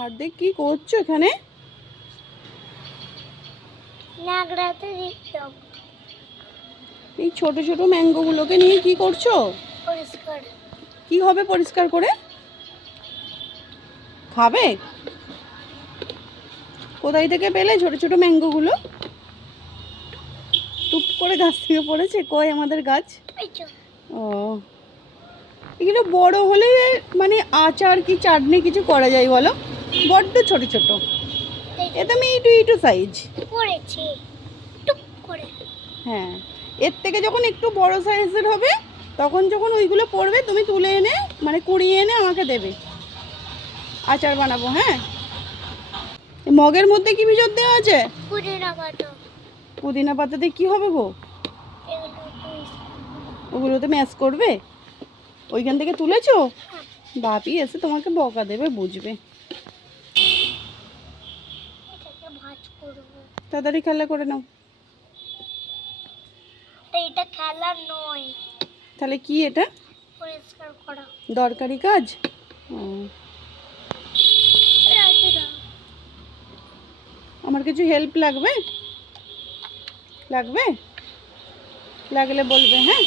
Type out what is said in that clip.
হার্দিক কি করছো এখানে? এই ছোট ছোট ম্যাঙ্গো গুলোকে নিয়ে কি করছো? পরিষ্কার। কি হবে পরিষ্কার করে? খাবে? কোথায় থেকে পেলে ছোট ছোট ম্যাঙ্গো গুলো? টুপ করে গাছ থেকে পড়েছে? কই আমাদের গাছ? ও, এগুলো বড় হলে মানে আচার কি চাটনি কিছু করা যায় বলো? বড্ড ছোট ছোট, একদম ইটু ইটু সাইজ পড়েছে টুপ করে। হ্যাঁ, এর থেকে যখন একটু বড় সাইজের হবে তখন যখন ওইগুলো পড়বে তুমি তুলে এনে মানে কুড়িয়ে এনে আমাকে দেবে, আচার বানাবো। হ্যাঁ, মগের মধ্যে কি ভিতর দেওয়া আছে? পুদিনা পাতা। পুদিনা পাতাতে কি হবে গো? ওগুলোতে ম্যাশ করবে? ওইখান থেকে তুলেছো? বাপি এসে তোমাকে বকা দেবে, বুঝবে। তাড়াতাড়ি খেলা করে নাও। এটা খেলা নয়, তাহলে কি এটা? পরিষ্কার করা দরকারি কাজ। আমার কিছু হেল্প লাগবে? লাগলে বলবে। হ্যাঁ।